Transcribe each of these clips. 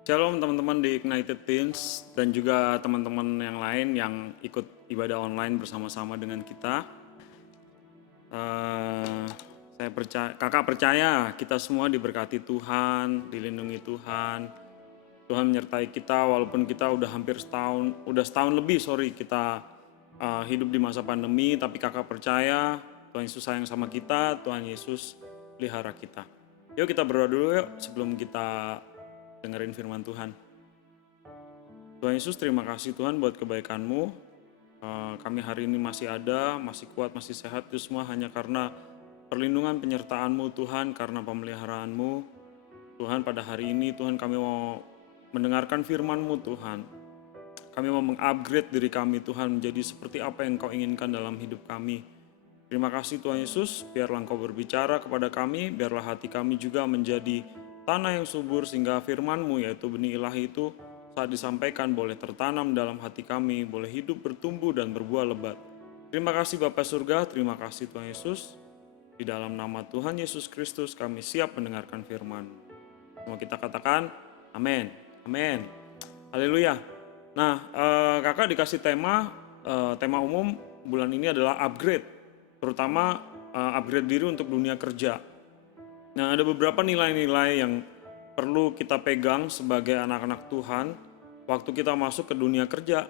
Shalom teman-teman di Ignited Teens dan juga teman-teman yang lain yang ikut ibadah online bersama-sama dengan kita. Kakak percaya kita semua diberkati Tuhan, dilindungi Tuhan. Tuhan menyertai kita walaupun kita udah setahun lebih kita hidup di masa pandemi, tapi kakak percaya Tuhan Yesus sayang sama kita, Tuhan Yesus pelihara kita. Yuk kita berdoa dulu yuk sebelum kita dengerin firman Tuhan. Tuhan Yesus, terima kasih Tuhan buat kebaikan-Mu. Kami hari ini masih ada, masih kuat, masih sehat. Itu semua hanya karena perlindungan penyertaan-Mu Tuhan, karena pemeliharaan-Mu. Tuhan, pada hari ini Tuhan kami mau mendengarkan firman-Mu Tuhan. Kami mau mengupgrade diri kami Tuhan menjadi seperti apa yang Kau inginkan dalam hidup kami. Terima kasih Tuhan Yesus, biarlah Engkau berbicara kepada kami, biarlah hati kami juga menjadi tanah yang subur sehingga firman-Mu yaitu benih ilahi itu saat disampaikan boleh tertanam dalam hati kami, boleh hidup, bertumbuh, dan berbuah lebat. Terima kasih Bapa Surga, terima kasih Tuhan Yesus. Di dalam nama Tuhan Yesus Kristus kami siap mendengarkan firman. Semua kita katakan, amin, amin, haleluya. Nah, kakak dikasih tema umum bulan ini adalah upgrade, terutama upgrade diri untuk dunia kerja. Nah, ada beberapa nilai-nilai yang perlu kita pegang sebagai anak-anak Tuhan waktu kita masuk ke dunia kerja.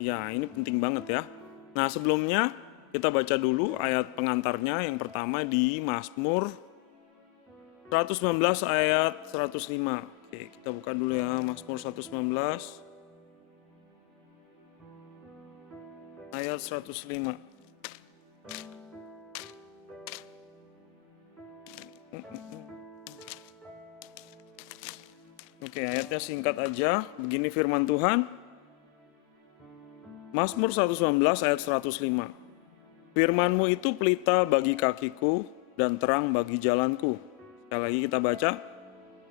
Ya, ini penting banget ya. Nah, sebelumnya kita baca dulu ayat pengantarnya. Yang pertama di Mazmur 119 ayat 105. Oke, kita buka dulu ya, Mazmur 119 ayat 105. Oke, ayatnya singkat aja. Begini firman Tuhan. Mazmur 119 ayat 105. Firman-Mu itu pelita bagi kakiku dan terang bagi jalanku. Sekali lagi kita baca.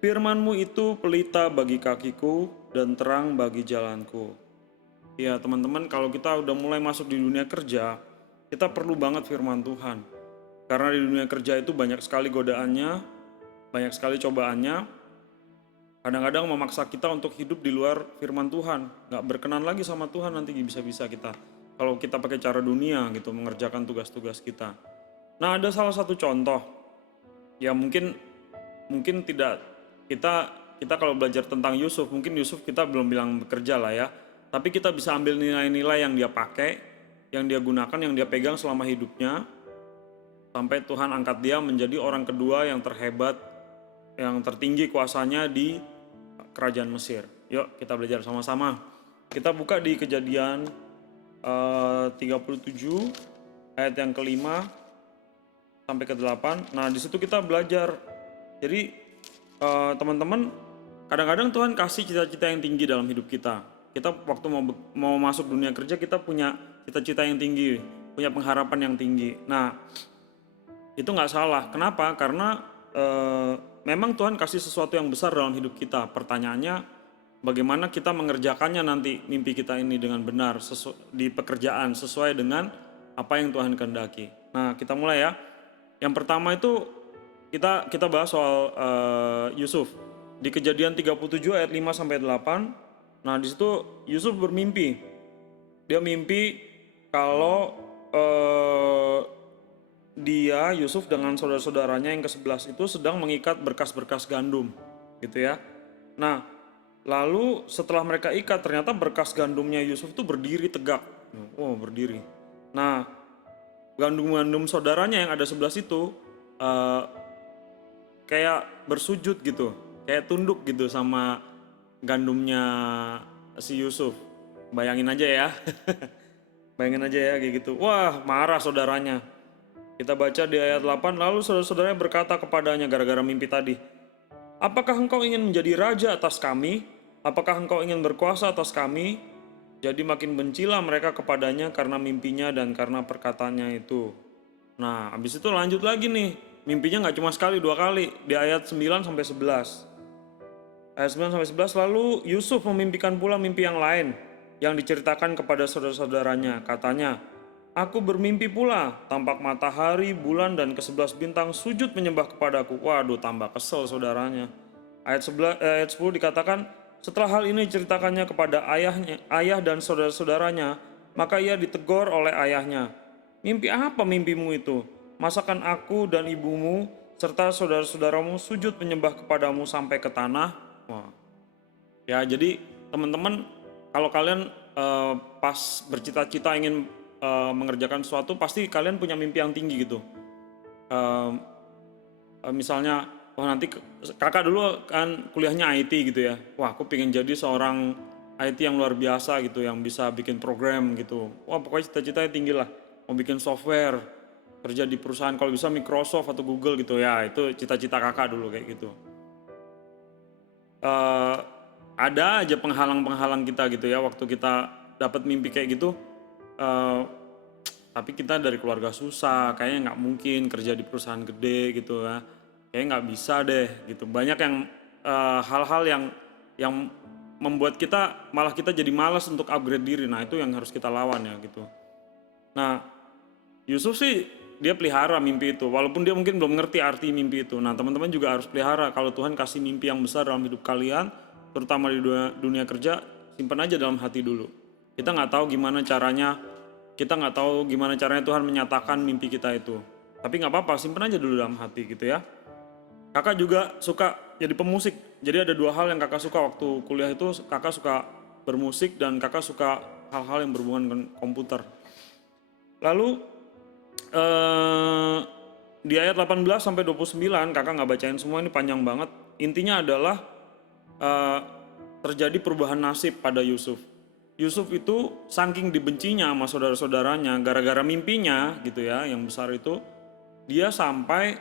Firman-Mu itu pelita bagi kakiku dan terang bagi jalanku. Ya teman-teman, kalau kita udah mulai masuk di dunia kerja, kita perlu banget firman Tuhan. Karena di dunia kerja itu banyak sekali godaannya, banyak sekali cobaannya. Kadang-kadang memaksa kita untuk hidup di luar firman Tuhan. Gak berkenan lagi sama Tuhan nanti bisa-bisa kita. Kalau kita pakai cara dunia gitu, mengerjakan tugas-tugas kita. Nah, ada salah satu contoh. Ya mungkin tidak, kita kalau belajar tentang Yusuf, mungkin Yusuf kita belum bilang bekerja lah ya. Tapi kita bisa ambil nilai-nilai yang dia pakai, yang dia gunakan, yang dia pegang selama hidupnya. Sampai Tuhan angkat dia menjadi orang kedua yang terhebat, yang tertinggi kuasanya di kerajaan Mesir. Yuk kita belajar sama-sama. Kita buka di Kejadian 37 ayat yang kelima sampai ke-8. Nah di situ kita belajar. Jadi teman-teman, kadang-kadang Tuhan kasih cita-cita yang tinggi dalam hidup kita. Kita waktu mau masuk dunia kerja, kita punya cita-cita yang tinggi, punya pengharapan yang tinggi. Nah itu nggak salah. Kenapa? Karena memang Tuhan kasih sesuatu yang besar dalam hidup kita. Pertanyaannya, bagaimana kita mengerjakannya nanti mimpi kita ini dengan benar di pekerjaan sesuai dengan apa yang Tuhan kehendaki. Nah, kita mulai ya. Yang pertama itu kita bahas soal Yusuf. Di Kejadian 37 ayat 5 sampai 8. Nah, di situ Yusuf bermimpi. Dia mimpi kalau dia, Yusuf dengan saudara-saudaranya yang ke-11 itu sedang mengikat berkas-berkas gandum gitu ya. Nah lalu setelah mereka ikat, ternyata berkas gandumnya Yusuf itu berdiri tegak. Oh berdiri. Nah gandum-gandum saudaranya yang ada 11 itu kayak bersujud gitu, kayak tunduk gitu sama gandumnya si Yusuf. Bayangin aja ya. Bayangin aja ya kayak gitu. Wah marah saudaranya. Kita baca di ayat 8, lalu saudara-saudaranya berkata kepadanya gara-gara mimpi tadi, apakah engkau ingin menjadi raja atas kami? Apakah engkau ingin berkuasa atas kami? Jadi makin bencilah mereka kepadanya karena mimpinya dan karena perkataannya itu. Nah, habis itu lanjut lagi nih. Mimpinya nggak cuma sekali, dua kali. Di ayat 9 sampai 11. Ayat 9 sampai 11, lalu Yusuf memimpikan pula mimpi yang lain yang diceritakan kepada saudara-saudaranya. Katanya, aku bermimpi pula, tampak matahari, bulan, dan ke-11 bintang sujud menyembah kepadaku. Waduh, tambah kesel saudaranya. Ayat 10 dikatakan, setelah hal ini ceritakannya kepada ayah dan saudara-saudaranya, maka ia ditegur oleh ayahnya. Mimpi apa mimpimu itu? Masakan aku dan ibumu serta saudara-saudaramu sujud menyembah kepadamu sampai ke tanah? Wah. Ya, jadi teman-teman, kalau kalian pas bercita-cita ingin mengerjakan sesuatu, pasti kalian punya mimpi yang tinggi gitu. Misalnya, nanti kakak dulu kan kuliahnya IT gitu ya. Wah, aku pengen jadi seorang IT yang luar biasa gitu, yang bisa bikin program gitu. Wah, pokoknya cita-citanya tinggi lah. Mau bikin software, kerja di perusahaan, kalau bisa Microsoft atau Google gitu ya. Itu cita-cita kakak dulu kayak gitu. Ada aja penghalang-penghalang kita gitu ya, waktu kita dapat mimpi kayak gitu. Tapi kita dari keluarga susah, kayaknya nggak mungkin kerja di perusahaan gede gitu ya, kayaknya nggak bisa deh gitu. Banyak yang hal-hal yang membuat malah kita jadi malas untuk upgrade diri. Nah, itu yang harus kita lawan ya gitu. Nah, Yusuf sih dia pelihara mimpi itu, walaupun dia mungkin belum ngerti arti mimpi itu. Nah, teman-teman juga harus pelihara. Kalau Tuhan kasih mimpi yang besar dalam hidup kalian, terutama di dunia kerja, simpan aja dalam hati dulu. Kita nggak tahu gimana caranya Tuhan menyatakan mimpi kita itu. Tapi nggak apa-apa, simpan aja dulu dalam hati gitu ya. Kakak juga suka jadi pemusik. Jadi ada dua hal yang kakak suka waktu kuliah itu. Kakak suka bermusik dan kakak suka hal-hal yang berhubungan dengan komputer. Lalu di ayat 18 sampai 29, kakak nggak bacain semua, ini panjang banget. Intinya adalah terjadi perubahan nasib pada Yusuf. Yusuf itu saking dibencinya sama saudara-saudaranya gara-gara mimpinya gitu ya, yang besar itu, dia sampai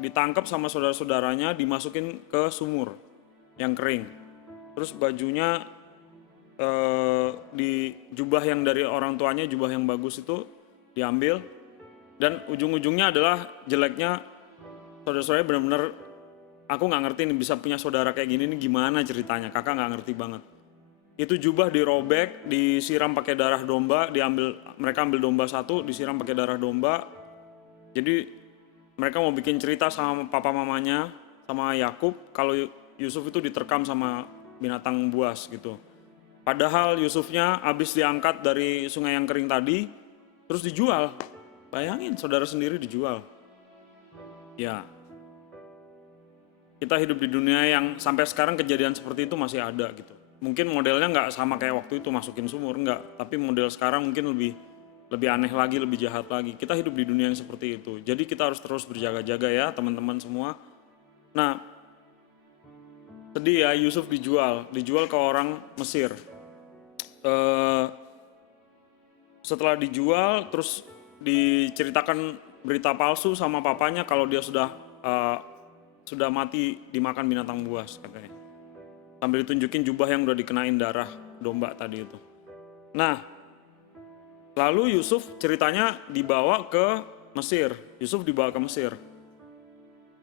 ditangkap sama saudara-saudaranya, dimasukin ke sumur yang kering. Terus bajunya di jubah yang dari orang tuanya, jubah yang bagus itu diambil, dan ujung-ujungnya adalah jeleknya saudara-saudaranya. Benar-benar aku nggak ngerti nih, bisa punya saudara kayak gini nih gimana ceritanya, kakak nggak ngerti banget. Itu jubah dirobek, disiram pakai darah domba, mereka ambil domba satu, disiram pakai darah domba. Jadi mereka mau bikin cerita sama papa mamanya, sama Yakub, kalau Yusuf itu diterkam sama binatang buas gitu. Padahal Yusufnya habis diangkat dari sungai yang kering tadi, terus dijual. Bayangin, saudara sendiri dijual. Ya, kita hidup di dunia yang sampai sekarang kejadian seperti itu masih ada gitu. Mungkin modelnya nggak sama kayak waktu itu masukin sumur, enggak. Tapi model sekarang mungkin lebih aneh lagi, lebih jahat lagi. Kita hidup di dunia yang seperti itu. Jadi kita harus terus berjaga-jaga ya teman-teman semua. Nah, sedih ya, Yusuf dijual ke orang Mesir. Setelah dijual, terus diceritakan berita palsu sama papanya kalau dia sudah mati dimakan binatang buas katanya. Sambil ditunjukin jubah yang udah dikenain darah domba tadi itu. Nah, lalu Yusuf ceritanya dibawa ke Mesir.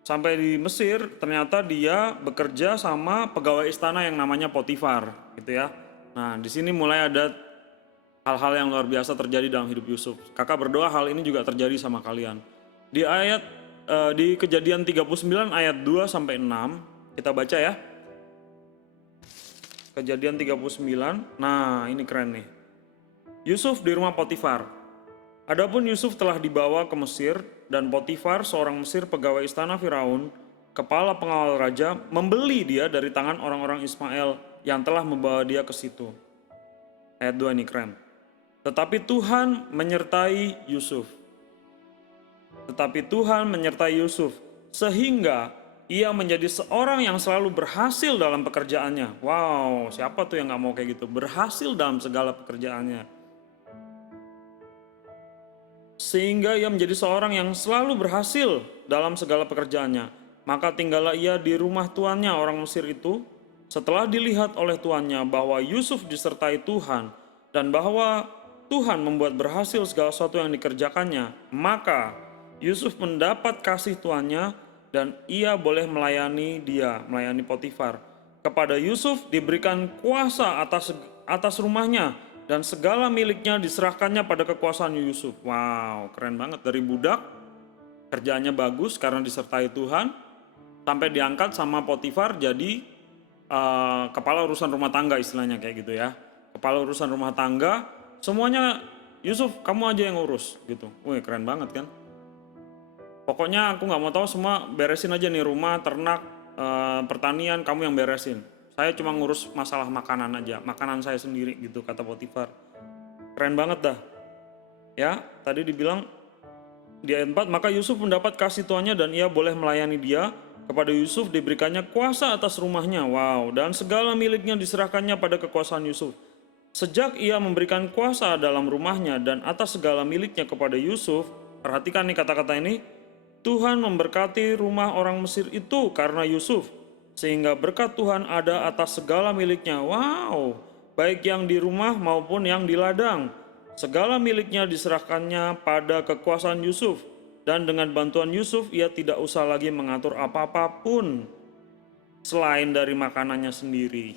Sampai di Mesir, ternyata dia bekerja sama pegawai istana yang namanya Potifar, gitu ya. Nah, di sini mulai ada hal-hal yang luar biasa terjadi dalam hidup Yusuf. Kakak berdoa hal ini juga terjadi sama kalian. Di Kejadian 39 ayat 2 sampai 6, kita baca ya. Kejadian 39. Nah, ini keren nih. Yusuf di rumah Potifar. Adapun Yusuf telah dibawa ke Mesir, dan Potifar, seorang Mesir pegawai istana Firaun, kepala pengawal raja, membeli dia dari tangan orang-orang Ismail yang telah membawa dia ke situ. Ayat 2 ini keren. Tetapi Tuhan menyertai Yusuf, sehingga ia menjadi seorang yang selalu berhasil dalam pekerjaannya. Wow, siapa tuh yang gak mau kayak gitu? Berhasil dalam segala pekerjaannya. Sehingga ia menjadi seorang yang selalu berhasil dalam segala pekerjaannya. Maka tinggallah ia di rumah tuannya, orang Mesir itu. Setelah dilihat oleh tuannya bahwa Yusuf disertai Tuhan, dan bahwa Tuhan membuat berhasil segala sesuatu yang dikerjakannya, maka Yusuf mendapat kasih tuannya, dan ia boleh melayani Potifar. Kepada Yusuf diberikan kuasa atas rumahnya, dan segala miliknya diserahkannya pada kekuasaan Yusuf. Wow, keren banget. Dari budak, kerjaannya bagus karena disertai Tuhan. sampai diangkat sama Potifar jadi kepala urusan rumah tangga istilahnya kayak gitu ya. Kepala urusan rumah tangga, semuanya Yusuf kamu aja yang urus gitu. Wih keren banget kan. Pokoknya aku nggak mau tahu, semua beresin aja nih, rumah, ternak, pertanian kamu yang beresin. Saya cuma ngurus masalah makanan aja, makanan saya sendiri gitu kata Potifar. Keren banget dah. Ya, tadi dibilang di ayat 4, maka Yusuf mendapat kasih tuannya dan ia boleh melayani dia. Kepada Yusuf diberikannya kuasa atas rumahnya. Wow, dan segala miliknya diserahkannya pada kekuasaan Yusuf. Sejak ia memberikan kuasa dalam rumahnya dan atas segala miliknya kepada Yusuf, perhatikan nih kata-kata ini, Tuhan memberkati rumah orang Mesir itu karena Yusuf, sehingga berkat Tuhan ada atas segala miliknya. Wow, baik yang di rumah maupun yang di ladang. Segala miliknya diserahkannya pada kekuasaan Yusuf, dan dengan bantuan Yusuf ia tidak usah lagi mengatur apa-apapun selain dari makanannya sendiri.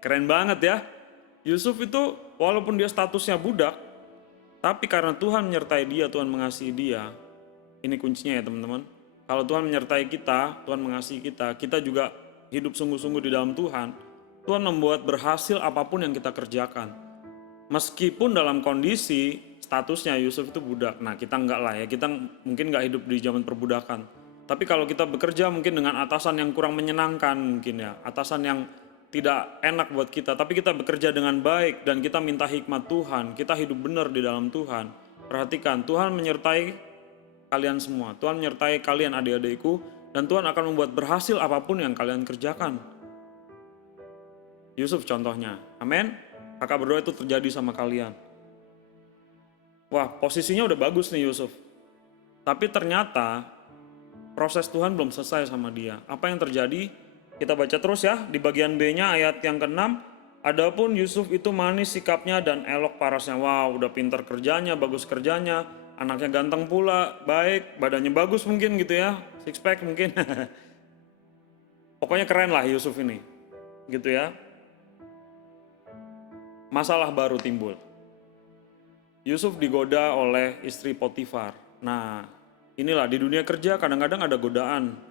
Keren banget ya. Yusuf itu walaupun dia statusnya budak, tapi karena Tuhan menyertai dia, Tuhan mengasihi dia. Ini kuncinya ya teman-teman. Kalau Tuhan menyertai kita, Tuhan mengasihi kita, kita juga hidup sungguh-sungguh di dalam Tuhan. Tuhan membuat berhasil apapun yang kita kerjakan. Meskipun dalam kondisi statusnya Yusuf itu budak. Nah kita enggak lah ya, kita mungkin enggak hidup di zaman perbudakan. Tapi kalau kita bekerja mungkin dengan atasan yang kurang menyenangkan mungkin ya, atasan yang tidak enak buat kita, tapi kita bekerja dengan baik dan kita minta hikmat Tuhan, kita hidup benar di dalam Tuhan. Perhatikan, Tuhan menyertai kalian semua, Tuhan menyertai kalian adik-adikku, dan Tuhan akan membuat berhasil apapun yang kalian kerjakan. Yusuf contohnya, amin. Kakak berdoa itu terjadi sama kalian. Wah, posisinya udah bagus nih Yusuf. Tapi ternyata proses Tuhan belum selesai sama dia. Apa yang terjadi? Kita baca terus ya di bagian B-nya ayat yang ke-6. Adapun Yusuf itu manis sikapnya dan elok parasnya. Wow, udah pintar kerjanya, bagus kerjanya, anaknya ganteng pula, baik, badannya bagus mungkin gitu ya, six pack mungkin. Pokoknya keren lah Yusuf ini, gitu ya. Masalah baru timbul. Yusuf digoda oleh istri Potifar. Nah, inilah di dunia kerja kadang-kadang ada godaan.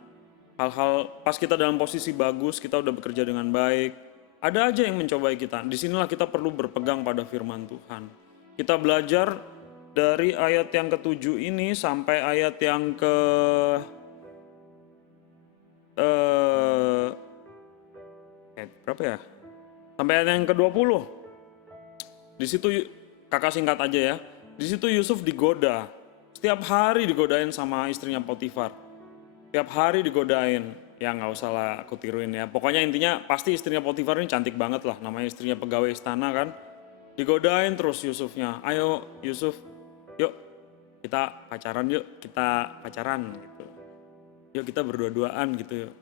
Hal-hal pas kita dalam posisi bagus, kita udah bekerja dengan baik, ada aja yang mencobai kita. Disinilah kita perlu berpegang pada firman Tuhan. Kita belajar dari ayat yang ke-7 ini sampai ayat yang berapa ya? Sampai ayat yang ke-20. Di situ kakak singkat aja ya. Di situ Yusuf digoda. Setiap hari digodain sama istrinya Potifar. Setiap hari digodain. Ya nggak usah lah aku tiruin ya. Pokoknya intinya pasti istrinya Potifar ini cantik banget lah. Namanya istrinya pegawai istana kan. Digodain terus Yusufnya. Ayo Yusuf, yuk kita pacaran yuk. Kita pacaran gitu. Yuk kita berdua-duaan gitu yuk.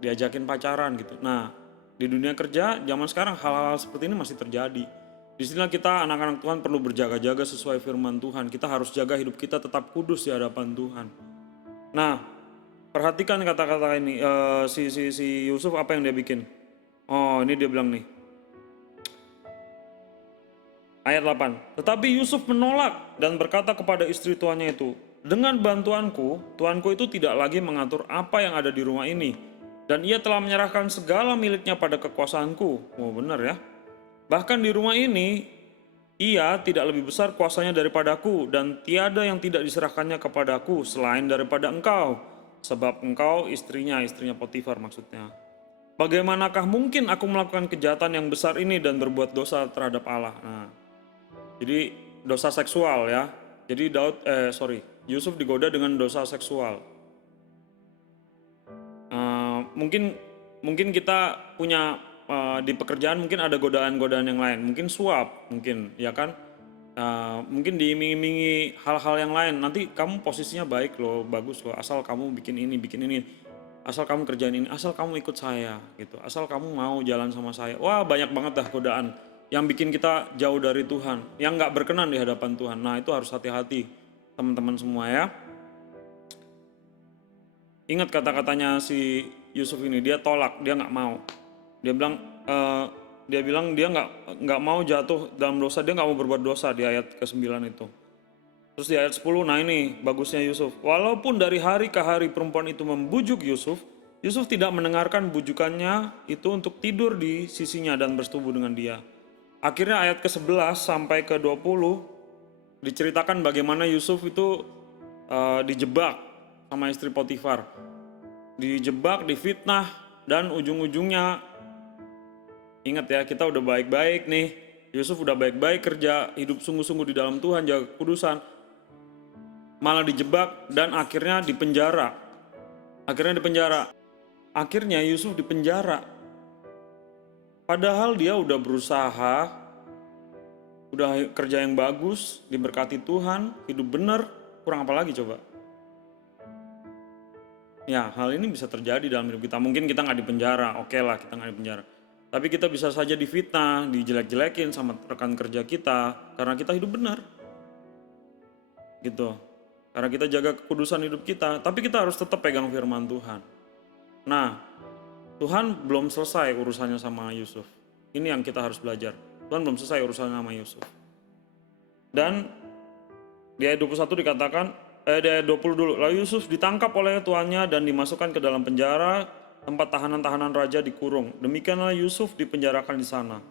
Diajakin pacaran gitu. Nah di dunia kerja zaman sekarang hal-hal seperti ini masih terjadi. Di sini kita anak-anak Tuhan perlu berjaga-jaga sesuai firman Tuhan. Kita harus jaga hidup kita tetap kudus di hadapan Tuhan. Nah, perhatikan kata-kata ini. Si Yusuf apa yang dia bikin? Oh, ini dia bilang nih. Ayat 8. Tetapi Yusuf menolak dan berkata kepada istri tuannya itu, dengan bantuanku, tuanku itu tidak lagi mengatur apa yang ada di rumah ini. Dan ia telah menyerahkan segala miliknya pada kekuasaanku. Oh, benar ya. Bahkan di rumah ini, ia tidak lebih besar kuasanya daripadaku, dan tiada yang tidak diserahkannya kepadaku selain daripada engkau. Sebab engkau istrinya Potifar maksudnya. Bagaimanakah mungkin aku melakukan kejahatan yang besar ini dan berbuat dosa terhadap Allah? Nah, jadi dosa seksual ya. Jadi Yusuf digoda dengan dosa seksual. Mungkin kita punya di pekerjaan mungkin ada godaan-godaan yang lain, mungkin suap, mungkin ya kan, mungkin diiming-imingi hal-hal yang lain. Nanti kamu posisinya baik loh, bagus loh, asal kamu bikin ini, asal kamu kerjain ini, asal kamu ikut saya gitu, asal kamu mau jalan sama saya. Wah banyak banget dah godaan yang bikin kita jauh dari Tuhan, yang nggak berkenan di hadapan Tuhan. Nah itu harus hati-hati teman-teman semua ya. Ingat kata-katanya si Yusuf ini, dia tolak, dia nggak mau. Dia bilang dia nggak mau jatuh dalam dosa, dia nggak mau berbuat dosa di ayat ke-9 itu. Terus di ayat 10, nah ini bagusnya Yusuf. Walaupun dari hari ke hari perempuan itu membujuk Yusuf, Yusuf tidak mendengarkan bujukannya itu untuk tidur di sisinya dan bersetubuh dengan dia. Akhirnya ayat ke-11 sampai ke-20 diceritakan bagaimana Yusuf itu dijebak sama istri Potifar. Dijebak, difitnah, dan ujung-ujungnya ingat ya, kita udah baik-baik nih. Yusuf udah baik-baik kerja, hidup sungguh-sungguh di dalam Tuhan, jaga kekudusan. Malah dijebak dan akhirnya dipenjara. Akhirnya Yusuf dipenjara. Padahal dia udah berusaha, udah kerja yang bagus, diberkati Tuhan, hidup benar, kurang apa lagi coba? Ya, hal ini bisa terjadi dalam hidup kita. Mungkin kita nggak dipenjara, oke lah kita nggak dipenjara. Tapi kita bisa saja difitnah, dijelek-jelekin sama rekan kerja kita, karena kita hidup benar. Gitu. Karena kita jaga kekudusan hidup kita, tapi kita harus tetap pegang firman Tuhan. Nah, Tuhan belum selesai urusannya sama Yusuf. Ini yang kita harus belajar. Tuhan belum selesai urusannya sama Yusuf. Dan di ayat 21 dikatakan, di ayat 20 dulu, lalu Yusuf ditangkap oleh tuannya dan dimasukkan ke dalam penjara, tempat tahanan-tahanan raja dikurung. Demikianlah Yusuf dipenjarakan di sana.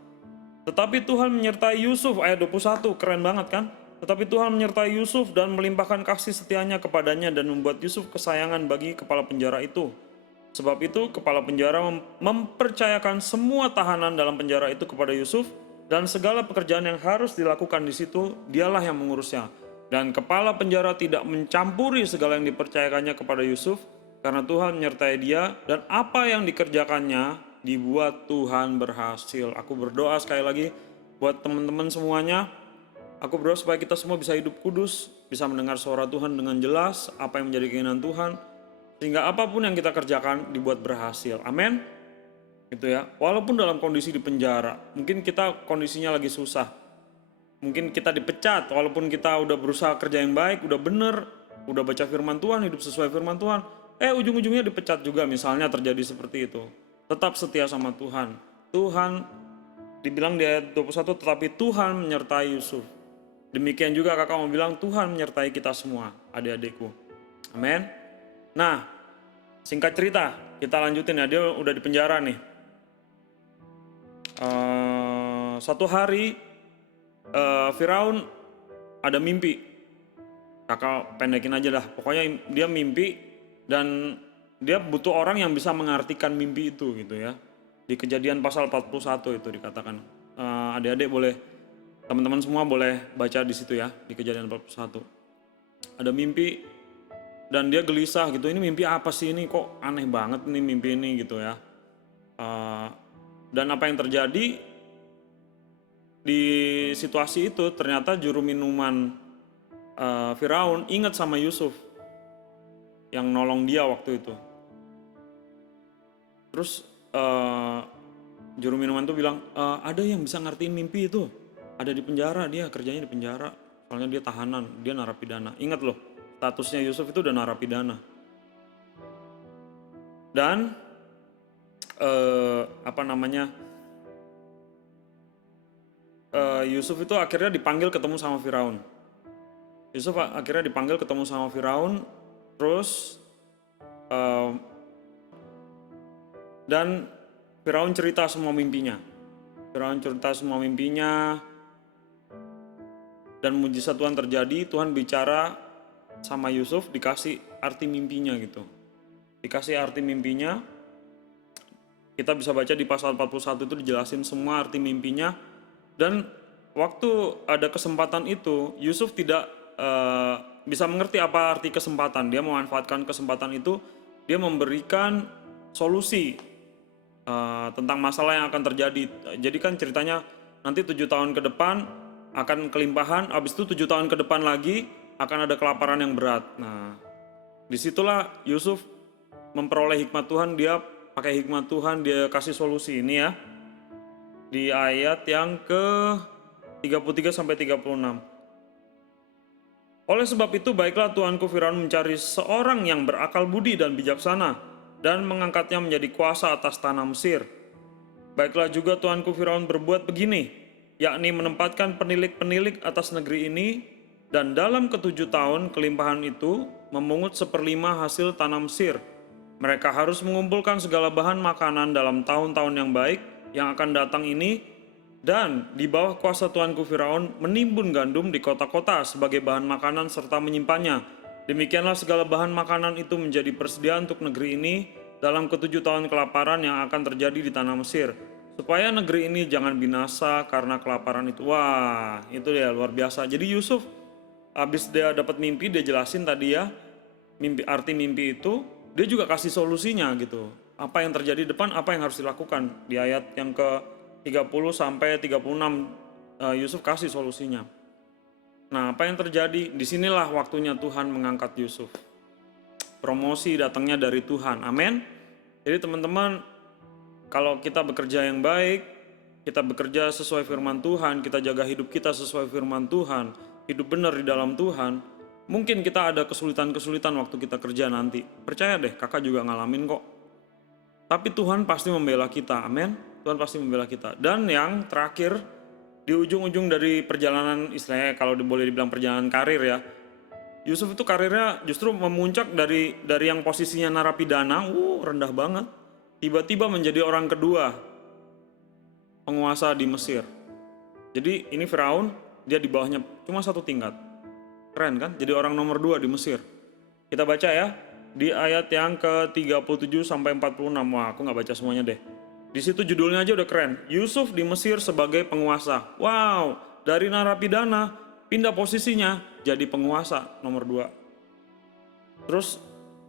Tetapi Tuhan menyertai Yusuf, ayat 21, keren banget kan? Tetapi Tuhan menyertai Yusuf dan melimpahkan kasih setianya kepadanya dan membuat Yusuf kesayangan bagi kepala penjara itu. Sebab itu kepala penjara mempercayakan semua tahanan dalam penjara itu kepada Yusuf, dan segala pekerjaan yang harus dilakukan di situ dialah yang mengurusnya. Dan kepala penjara tidak mencampuri segala yang dipercayakannya kepada Yusuf, karena Tuhan menyertai dia, dan apa yang dikerjakannya dibuat Tuhan berhasil. Aku berdoa sekali lagi buat teman-teman semuanya. Aku berdoa supaya kita semua bisa hidup kudus, bisa mendengar suara Tuhan dengan jelas, apa yang menjadi keinginan Tuhan, sehingga apapun yang kita kerjakan dibuat berhasil. Amin. Gitu ya. Walaupun dalam kondisi di penjara, mungkin kita kondisinya lagi susah. Mungkin kita dipecat, walaupun kita udah berusaha kerja yang baik, udah bener, udah baca firman Tuhan, hidup sesuai firman Tuhan. Ujung-ujungnya dipecat juga, misalnya terjadi seperti itu. Tetap setia sama Tuhan. Tuhan, dibilang di ayat 21, tetapi Tuhan menyertai Yusuf. Demikian juga kakak mau bilang, Tuhan menyertai kita semua, adik-adikku. Amin. Nah, singkat cerita, kita lanjutin ya, dia udah di penjara nih. Satu hari, Firaun ada mimpi. Kakak pendekin aja dah, pokoknya dia mimpi dan dia butuh orang yang bisa mengartikan mimpi itu gitu ya. Di Kejadian pasal 41 itu dikatakan. Adik-adik boleh, teman-teman semua boleh baca di situ ya, di Kejadian 41. Ada mimpi dan dia gelisah gitu, ini mimpi apa sih ini, kok aneh banget nih mimpi ini gitu ya. Dan apa yang terjadi di situasi itu, ternyata juru minuman Firaun ingat sama Yusuf yang nolong dia waktu itu. Terus juru minuman itu bilang, ada yang bisa ngertiin mimpi itu, ada di penjara, dia kerjanya di penjara, soalnya dia tahanan, dia narapidana. Ingat loh, statusnya Yusuf itu udah narapidana. Dan Yusuf itu akhirnya dipanggil ketemu sama Firaun. Terus dan Firaun cerita semua mimpinya. Dan mujizat Tuhan terjadi. Tuhan bicara sama Yusuf, dikasih arti mimpinya gitu. Kita bisa baca di pasal 41 itu dijelasin semua arti mimpinya. Dan waktu ada kesempatan itu, Yusuf tidak bisa mengerti apa arti kesempatan. Dia memanfaatkan kesempatan itu, dia memberikan solusi tentang masalah yang akan terjadi. Jadi kan ceritanya nanti 7 tahun ke depan akan kelimpahan, habis itu 7 tahun ke depan lagi akan ada kelaparan yang berat. Nah, disitulah Yusuf memperoleh hikmat Tuhan, dia pakai hikmat Tuhan, dia kasih solusi ini ya. Di ayat yang ke 33 sampai 36. Oleh sebab itu baiklah tuanku Firaun mencari seorang yang berakal budi dan bijaksana dan mengangkatnya menjadi kuasa atas tanah Mesir. Baiklah juga tuanku Firaun berbuat begini, yakni menempatkan penilik-penilik atas negeri ini, dan dalam ke-7 tahun kelimpahan itu memungut 1/5 hasil tanah Mesir. Mereka harus mengumpulkan segala bahan makanan dalam tahun-tahun yang baik yang akan datang ini, dan di bawah kuasa Tuanku Firaun menimbun gandum di kota-kota sebagai bahan makanan serta menyimpannya. Demikianlah segala bahan makanan itu menjadi persediaan untuk negeri ini dalam ke-7 tahun kelaparan yang akan terjadi di tanah Mesir, supaya negeri ini jangan binasa karena kelaparan itu. Wah, itu ya luar biasa. Jadi Yusuf habis dia dapat mimpi, dia jelasin tadi ya, arti mimpi itu, dia juga kasih solusinya gitu. Apa yang terjadi depan, apa yang harus dilakukan. Di ayat yang ke 30 sampai 36, Yusuf kasih solusinya. Nah, apa yang terjadi? Disinilah waktunya Tuhan mengangkat Yusuf. Promosi datangnya dari Tuhan. Amin. Jadi teman-teman, kalau kita bekerja yang baik, kita bekerja sesuai firman Tuhan, kita jaga hidup kita sesuai firman Tuhan, hidup benar di dalam Tuhan, mungkin kita ada kesulitan-kesulitan waktu kita kerja nanti. Percaya deh, kakak juga ngalamin kok. Tapi Tuhan pasti membela kita, amin. Tuhan pasti membela kita. Dan yang terakhir, di ujung-ujung dari perjalanan, istilahnya kalau boleh dibilang perjalanan karir ya, Yusuf itu karirnya justru memuncak dari yang posisinya narapidana, rendah banget. Tiba-tiba menjadi orang kedua penguasa di Mesir. Jadi ini Firaun, dia di bawahnya cuma satu tingkat. Keren kan? Jadi orang nomor 2 di Mesir. Kita baca ya, di ayat yang ke-37 sampai 46. Wah, aku nggak baca semuanya deh. Di situ judulnya aja udah keren. Yusuf di Mesir sebagai penguasa. Wow, dari narapidana pindah posisinya jadi penguasa nomor 2. Terus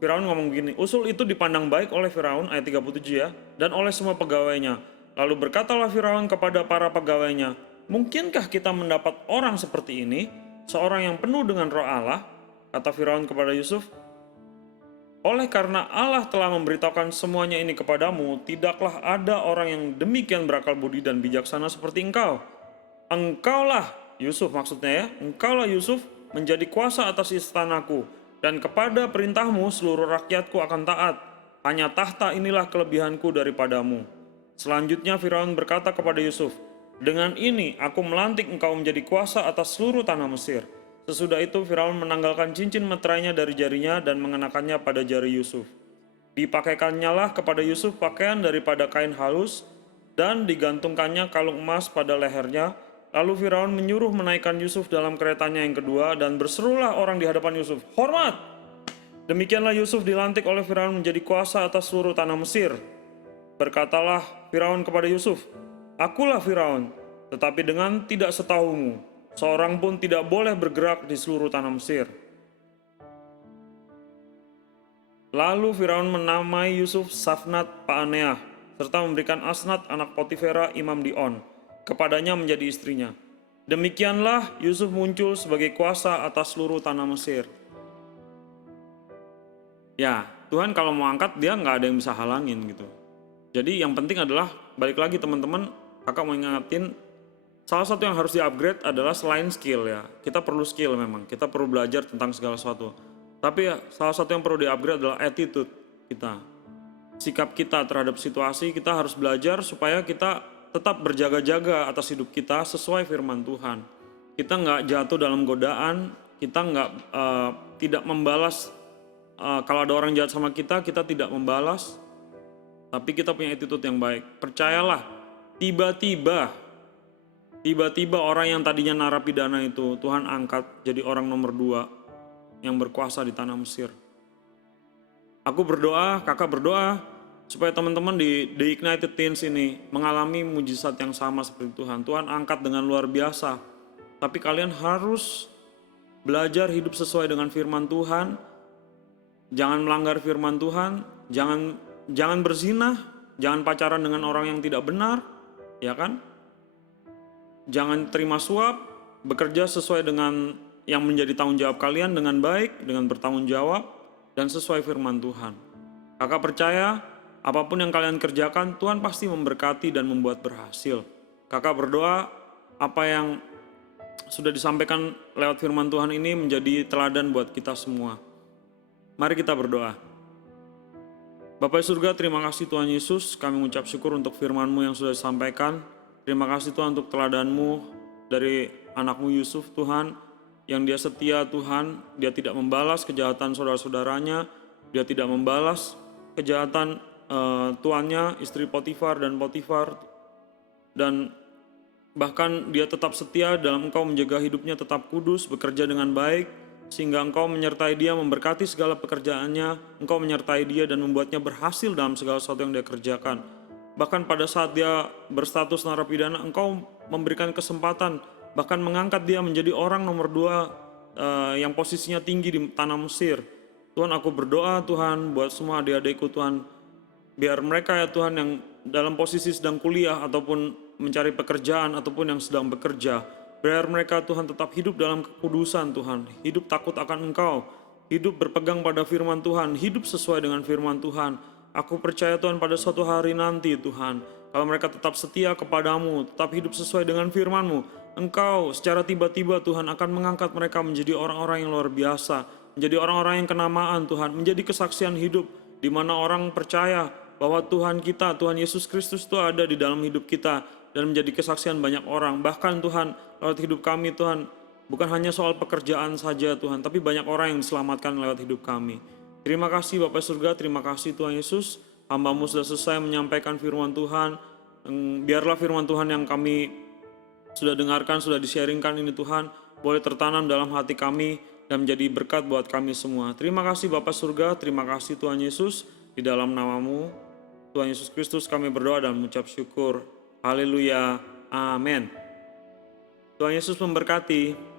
Firaun ngomong gini, usul itu dipandang baik oleh Firaun, ayat 37 ya, dan oleh semua pegawainya. Lalu berkatalah Firaun kepada para pegawainya, mungkinkah kita mendapat orang seperti ini, seorang yang penuh dengan roh Allah? Kata Firaun kepada Yusuf, oleh karena Allah telah memberitahukan semuanya ini kepadamu, tidaklah ada orang yang demikian berakal budi dan bijaksana seperti engkau. Engkaulah, Yusuf maksudnya ya, engkaulah Yusuf menjadi kuasa atas istanaku, dan kepada perintahmu seluruh rakyatku akan taat. Hanya tahta inilah kelebihanku daripadamu. Selanjutnya Firaun berkata kepada Yusuf, dengan ini aku melantik engkau menjadi kuasa atas seluruh tanah Mesir. Sesudah itu Firaun menanggalkan cincin meterainya dari jarinya dan mengenakannya pada jari Yusuf. Dipakaikannya lah kepada Yusuf pakaian daripada kain halus dan digantungkannya kalung emas pada lehernya. Lalu Firaun menyuruh menaikkan Yusuf dalam keretanya yang kedua dan berserulah orang di hadapan Yusuf, hormat! Demikianlah Yusuf dilantik oleh Firaun menjadi kuasa atas seluruh tanah Mesir. Berkatalah Firaun kepada Yusuf, akulah Firaun, tetapi dengan tidak setahumu, seorang pun tidak boleh bergerak di seluruh tanah Mesir. Lalu Firaun menamai Yusuf Safnat Paaneah, serta memberikan Asnat anak Potifera imam di On, kepadanya menjadi istrinya. Demikianlah Yusuf muncul sebagai kuasa atas seluruh tanah Mesir. Ya, Tuhan kalau mau angkat dia nggak ada yang bisa halangin gitu. Jadi yang penting adalah, balik lagi teman-teman, kakak mau ingatin, salah satu yang harus di-upgrade adalah selain skill ya. Kita perlu skill memang, kita perlu belajar tentang segala sesuatu. Tapi ya, salah satu yang perlu di-upgrade adalah attitude kita. Sikap kita terhadap situasi, kita harus belajar supaya kita tetap berjaga-jaga atas hidup kita sesuai firman Tuhan. Kita nggak jatuh dalam godaan, kita nggak tidak membalas. Kalau ada orang jahat sama kita tidak membalas. Tapi kita punya attitude yang baik. Percayalah, tiba-tiba orang yang tadinya narapidana itu Tuhan angkat jadi orang nomor 2 yang berkuasa di tanah Mesir. Aku berdoa, kakak berdoa, supaya teman-teman di The Ignited Teens ini mengalami mujizat yang sama seperti Tuhan. Tuhan angkat dengan luar biasa. Tapi kalian harus belajar hidup sesuai dengan firman Tuhan. Jangan melanggar firman Tuhan. Jangan berzina. Jangan pacaran dengan orang yang tidak benar. Ya kan? Jangan terima suap. Bekerja sesuai dengan yang menjadi tanggung jawab kalian dengan baik, dengan bertanggung jawab, dan sesuai firman Tuhan. Kakak percaya, apapun yang kalian kerjakan, Tuhan pasti memberkati dan membuat berhasil. Kakak berdoa, apa yang sudah disampaikan lewat firman Tuhan ini menjadi teladan buat kita semua. Mari kita berdoa. Bapa di surga, terima kasih Tuhan Yesus, kami mengucap syukur untuk firman-Mu yang sudah disampaikan. Terima kasih Tuhan untuk teladan-Mu dari anak-Mu Yusuf Tuhan, yang dia setia Tuhan, dia tidak membalas kejahatan saudara-saudaranya, dia tidak membalas kejahatan tuannya, istri Potifar dan Potifar, dan bahkan dia tetap setia dalam engkau menjaga hidupnya tetap kudus, bekerja dengan baik, sehingga engkau menyertai dia, memberkati segala pekerjaannya, engkau menyertai dia dan membuatnya berhasil dalam segala sesuatu yang dia kerjakan. Bahkan pada saat dia berstatus narapidana, engkau memberikan kesempatan, bahkan mengangkat dia menjadi orang nomor 2 yang posisinya tinggi di tanah Mesir. Tuhan, aku berdoa Tuhan buat semua adik-adikku Tuhan, biar mereka ya Tuhan yang dalam posisi sedang kuliah ataupun mencari pekerjaan ataupun yang sedang bekerja, biar mereka Tuhan tetap hidup dalam kekudusan Tuhan, hidup takut akan Engkau, hidup berpegang pada firman Tuhan, hidup sesuai dengan firman Tuhan. Aku percaya Tuhan pada suatu hari nanti Tuhan, kalau mereka tetap setia kepadamu, tetap hidup sesuai dengan firman-Mu, Engkau secara tiba-tiba Tuhan akan mengangkat mereka menjadi orang-orang yang luar biasa, menjadi orang-orang yang kenamaan Tuhan, menjadi kesaksian hidup, di mana orang percaya bahwa Tuhan kita, Tuhan Yesus Kristus itu ada di dalam hidup kita, dan menjadi kesaksian banyak orang. Bahkan Tuhan, lewat hidup kami Tuhan, bukan hanya soal pekerjaan saja Tuhan, tapi banyak orang yang diselamatkan lewat hidup kami. Terima kasih Bapak Surga, terima kasih Tuhan Yesus, hamba-Mu sudah selesai menyampaikan firman Tuhan. Biarlah firman Tuhan yang kami sudah dengarkan, sudah di-sharingkan ini Tuhan, boleh tertanam dalam hati kami dan menjadi berkat buat kami semua. Terima kasih Bapa Surga, terima kasih Tuhan Yesus, di dalam nama-Mu, Tuhan Yesus Kristus kami berdoa dan mengucap syukur. Haleluya, amin. Tuhan Yesus memberkati.